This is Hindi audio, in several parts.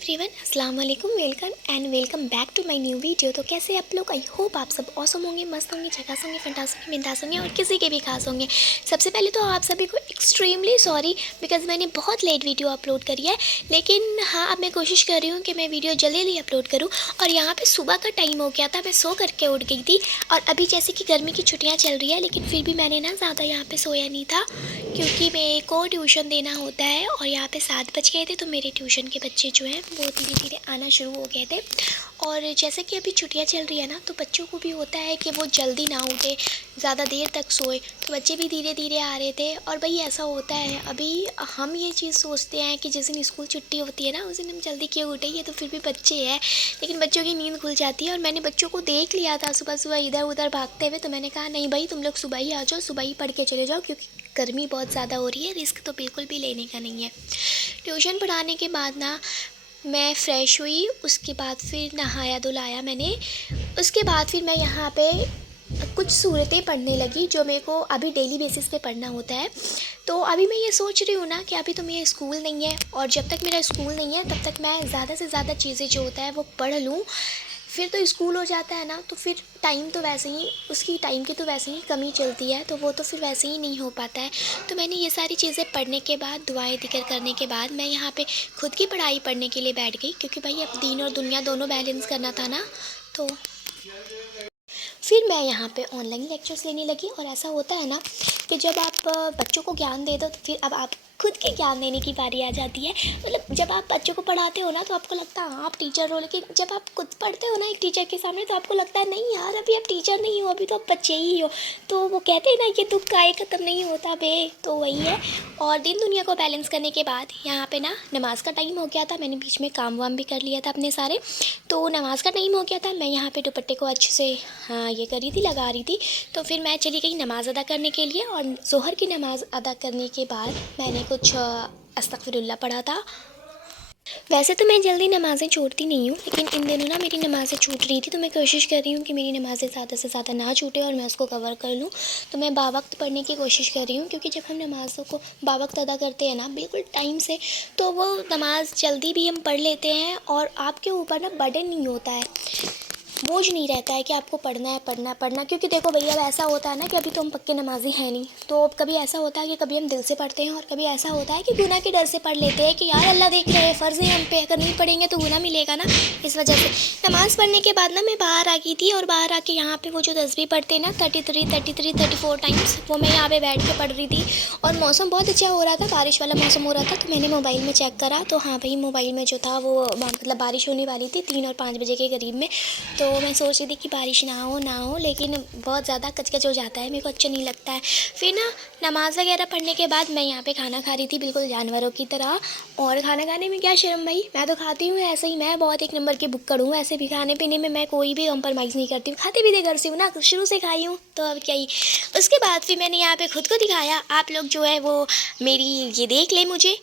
एवरीवन, अस्सलाम वालेकुम, welcome back to my new video. तो कैसे आप लोग? आई होप आप सब ऑसम होंगे, मस्त होंगे, झकास होंगे, फंटास होंगे, बिंदास होंगे और किसी के भी खास होंगे। सबसे पहले तो आप सभी को एक्सट्रीमली सॉरी बिकॉज़ मैंने बहुत लेट वीडियो अपलोड करी है। लेकिन हाँ, अब मैं कोशिश कर रही हूँ कि मैं वीडियो जल्दी अपलोड करूँ। और यहाँ पर सुबह का टाइम हो गया था, मैं सो करके उठ गई थी। और अभी जैसे कि गर्मी की छुट्टियाँ चल रही है, लेकिन फिर भी मैंने ना ज़्यादा यहाँ पर सोया नहीं था, क्योंकि मेरे को ट्यूशन देना होता है। और यहाँ पे 7 बज गए थे, तो मेरे ट्यूशन के बच्चे जो हैं वो धीरे धीरे आना शुरू हो गए थे। और जैसे कि अभी छुट्टियाँ चल रही है ना, तो बच्चों को भी होता है कि वो जल्दी ना उठे, ज़्यादा देर तक सोए। तो बच्चे भी धीरे धीरे आ रहे थे। और भाई ऐसा होता है, अभी हम ये चीज़ सोचते हैं कि जिस दिन स्कूल छुट्टी होती है ना, उस दिन हम जल्दी क्यों उठे, ये तो फिर भी बच्चे हैं। लेकिन बच्चों की नींद खुल जाती है। और मैंने बच्चों को देख लिया था सुबह सुबह इधर उधर भागते हुए, तो मैंने कहा नहीं भाई, तुम लोग सुबह ही आ जाओ, सुबह ही पढ़ के चले जाओ, क्योंकि गर्मी बहुत ज़्यादा हो रही है, रिस्क तो बिल्कुल भी लेने का नहीं है। ट्यूशन पढ़ाने के बाद ना मैं फ़्रेश हुई, उसके बाद फिर नहाया धुलाया मैंने। उसके बाद फिर मैं यहाँ पे कुछ सूरतें पढ़ने लगी, जो मेरे को अभी डेली बेसिस पे पढ़ना होता है। तो अभी मैं ये सोच रही हूँ ना कि अभी तो मेरा स्कूल नहीं है, और जब तक मेरा स्कूल नहीं है तब तक मैं ज़्यादा से ज़्यादा चीज़ें जो होता है वो पढ़ लूँ। फिर तो स्कूल हो जाता है ना, तो फिर टाइम तो वैसे ही, उसकी टाइम की तो वैसे ही कमी चलती है, तो वो तो फिर वैसे ही नहीं हो पाता है। तो मैंने ये सारी चीज़ें पढ़ने के बाद, दुआएं ज़िक्र करने के बाद, मैं यहाँ पे खुद की पढ़ाई पढ़ने के लिए बैठ गई, क्योंकि भाई अब दीन और दुनिया दोनों बैलेंस करना था ना। तो फिर मैं यहाँ पे ऑनलाइन लेक्चर्स लेने लगी। और ऐसा होता है ना कि जब आप बच्चों को ज्ञान दे दो, तो फिर अब आप खुद के ज्ञान देने की बारी आ जाती है। मतलब जब आप बच्चों को पढ़ाते हो ना, तो आपको लगता है आप टीचर हो, लेकिन जब आप खुद पढ़ते हो ना एक टीचर के सामने, तो आपको लगता है नहीं यार, अभी आप टीचर नहीं हो, अभी तो आप बच्चे ही हो। तो वो कहते हैं ना, ये दुख का ख़त्म नहीं होता बे, तो वही है। और दिन दुनिया को बैलेंस करने के बाद यहाँ पे ना नमाज़ का टाइम हो गया था। मैंने बीच में काम वाम भी कर लिया था अपने सारे, तो नमाज़ का टाइम हो गया था। मैं यहाँ पे दुपट्टे को अच्छे से ये कर रही थी, लगा रही थी। तो फिर मैं चली गई नमाज़ अदा करने के लिए। और ज़ोहर की नमाज़ अदा करने के बाद मैंने कुछ अस्तगफिरुल्लाह पढ़ा था। वैसे तो मैं जल्दी नमाज़ें छोड़ती नहीं हूँ, लेकिन इन दिनों ना मेरी नमाज़ें छूट रही थी, तो मैं कोशिश कर रही हूँ कि मेरी नमाज़ें ज़्यादा से ज़्यादा ना छूटे और मैं उसको कवर कर लूँ। तो मैं बावक्त पढ़ने की कोशिश कर रही हूँ, क्योंकि जब हम नमाज़ों को बावक्त अदा करते हैं ना, बिल्कुल टाइम से, तो वो नमाज़ जल्दी भी हम पढ़ लेते हैं। और आपके ऊपर ना बर्डन नहीं होता है, बोझ नहीं रहता है कि आपको पढ़ना है पढ़ना पढ़ना। क्योंकि देखो भैया, अब ऐसा होता है ना कि अभी तो हम पक्के नमाजी हैं नहीं, तो अब कभी ऐसा होता है कि कभी हम दिल से पढ़ते हैं, और कभी ऐसा होता है कि गुनाह के डर से पढ़ लेते हैं कि यार अल्लाह देख रहे हैं, फ़र्ज़ है हम पे, अगर नहीं पढ़ेंगे तो गुनाह मिलेगा ना। इस वजह से नमाज़ पढ़ने के बाद ना मैं बाहर आ गई थी। और बाहर आके यहाँ पे वो जो तस्बीह पढ़ते हैं ना, 33 टाइम्स, वो मैं यहाँ पे बैठ के पढ़ रही थी। और मौसम बहुत अच्छा हो रहा था, बारिश वाला मौसम हो रहा था। तो मैंने मोबाइल में चेक करा, तो हाँ भाई, मोबाइल में जो था वो मतलब बारिश होने वाली थी 3 और 5 बजे के करीब में। तो मैं सोच रही थी कि बारिश ना हो, लेकिन बहुत ज़्यादा कचकच हो जाता है, मेरे को अच्छा नहीं लगता है। फिर ना नमाज़ वगैरह पढ़ने के बाद मैं यहाँ पे खाना खा रही थी, बिल्कुल जानवरों की तरह। और खाना खाने में क्या शर्म भाई, मैं तो खाती हूँ ऐसे ही, मैं बहुत एक नंबर की भुक्कड़ हूँ। ऐसे भी खाने पीने में मैं कोई भी कॉम्प्रोमाइज़ नहीं करती हूँ, खाते भी घर से हूँ ना, शुरू से खाई हूँ, तो अब क्या ही। उसके बाद फिर मैंने यहाँ पर खुद को दिखाया, आप लोग जो है वो मेरी ये देख ले मुझे।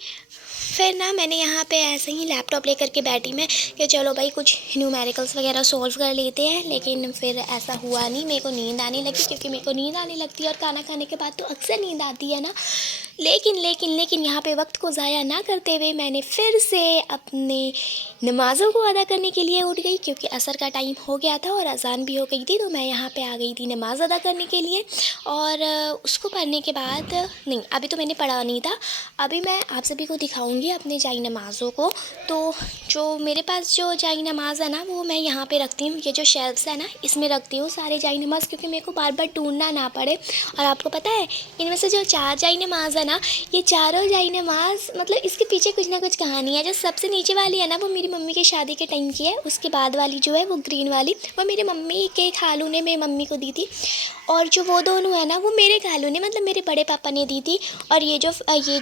फिर ना मैंने यहाँ पे ऐसे ही लैपटॉप लेकर के बैठी मैं कि चलो भाई कुछ न्यूमेरिकल्स वगैरह सॉल्व कर लेते हैं। लेकिन फिर ऐसा हुआ नहीं, मेरे को नींद आने लगी, क्योंकि मेरे को नींद आने लगती है और खाना खाने के बाद तो अक्सर नींद आती है ना। लेकिन यहाँ पे वक्त को ज़ाया ना करते हुए मैंने फिर से अपने नमाज़ों को अदा करने के लिए उठ गई, क्योंकि असर का टाइम हो गया था और अज़ान भी हो गई थी। तो मैं यहाँ पे आ गई थी नमाज़ अदा करने के लिए। और उसको पढ़ने के बाद, नहीं अभी तो मैंने पढ़ा नहीं था, अभी मैं आप सभी को दिखाऊंगी अपने जाई नमाज़ों को। तो जो मेरे पास जो जाई नमाज़ है ना, वो मैं यहाँ पे रखती हूँ, ये जो शेल्फ्स है ना, इसमें रखती हूँ सारे जाई नमाज़, क्योंकि मेरे को बार बार ढूंढना ना पड़े। और आपको पता है, इनमें से जो 4 जाई नमाज़ है ना, ये चारों जाई नमाज़, मतलब इसके पीछे कुछ ना कुछ कहानी है। जो सबसे नीचे वाली है ना, वो मेरी मम्मी के शादी के टाइम की है। उसके बाद वाली जो है वो ग्रीन वाली, वो मेरी मम्मी के खालू ने मेरी मम्मी को दी थी। और जो वो दोनों है ना, वो मेरे खालू ने, मतलब मेरे बड़े पापा ने दी थी। और ये जो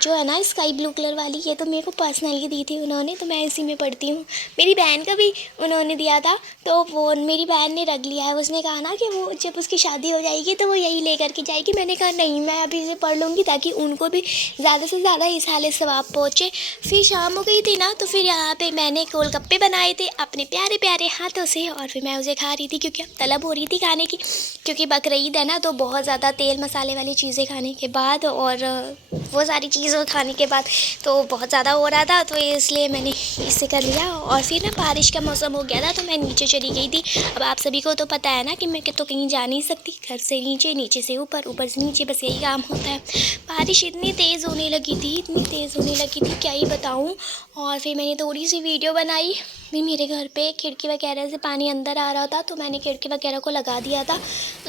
है ना स्काई ब्लू कलर वाली, ये तो मेरे को पर्सनली दी थी उन्होंने, तो मैं इसी में पढ़ती हूँ। मेरी बहन का भी उन्होंने दिया था, तो वो मेरी बहन ने रख लिया है। उसने कहा ना कि वो जब उसकी शादी हो जाएगी तो वो यही लेकर के जाएगी। मैंने कहा नहीं, मैं अभी से पढ़ लूँगी, ताकि उनको भी ज़्यादा से ज़्यादा इसाले सवाब पहुँचे। फिर शाम हो गई थी ना, तो फिर यहाँ पे मैंने गोलगप्पे बनाए थे अपने प्यारे प्यारे हाथों से, और फिर मैं उसे खा रही थी क्योंकि अब तलब हो रही थी खाने की, क्योंकि बकरीद है ना, तो बहुत ज़्यादा तेल मसाले वाली चीज़ें खाने के बाद और वो सारी चीज़ें खाने के बाद तो बहुत ज़्यादा हो रहा था, तो इसलिए मैंने इसे कर लिया। और फिर ना बारिश का मौसम हो गया था, तो मैं नीचे चली गई थी। अब आप सभी को तो पता है ना कि मैं तो कहीं जा नहीं सकती, घर से नीचे, नीचे से ऊपर, ऊपर से नीचे, बस यही काम होता है। बारिश इतनी तेज़ होने लगी थी, इतनी तेज़ होने लगी थी, क्या ही बताऊँ। और फिर मैंने थोड़ी सी वीडियो बनाई। फिर मेरे घर पे खिड़की वगैरह से पानी अंदर आ रहा था, तो मैंने खिड़की वगैरह को लगा दिया था।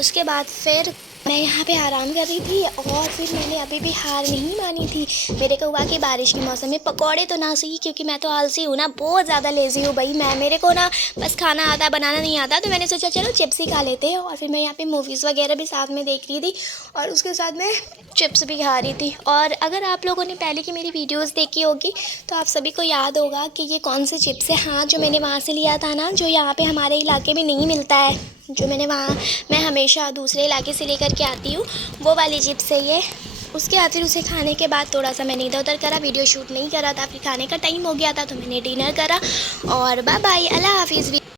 उसके बाद फिर मैं यहाँ पे आराम कर रही थी, और फिर मैंने अभी भी हार नहीं मानी थी। मेरे को हुआ कि बारिश के मौसम में पकौड़े तो ना सही, क्योंकि मैं तो आलसी हूँ ना, बहुत ज़्यादा लेज़ी हूँ भाई मैं, मेरे को ना बस खाना आता, बनाना नहीं आता। तो मैंने सोचा चलो चिप्स ही खा लेते हैं। और फिर मैं यहाँ पे मूवीज़ वगैरह भी साथ में देख रही थी, और उसके साथ मैं चिप्स भी खा रही थी। और अगर आप लोगों ने पहले की मेरी वीडियोस देखी होगी तो आप सभी को याद होगा कि ये कौन से चिप्स है। हाँ, जो मैंने वहाँ से लिया था ना, जो यहाँ पे हमारे इलाके में नहीं मिलता है, जो मैं हमेशा दूसरे इलाके से लेकर के आती हूँ, वो वाली चिप्स है ये। उसके बाद फिर उसे खाने के बाद थोड़ा सा मैंने इधर उधर करा, वीडियो शूट नहीं करा था। फिर खाने का टाइम हो गया था, तो मैंने डिनर करा। और बाय बाय, अल्लाह हाफिज़।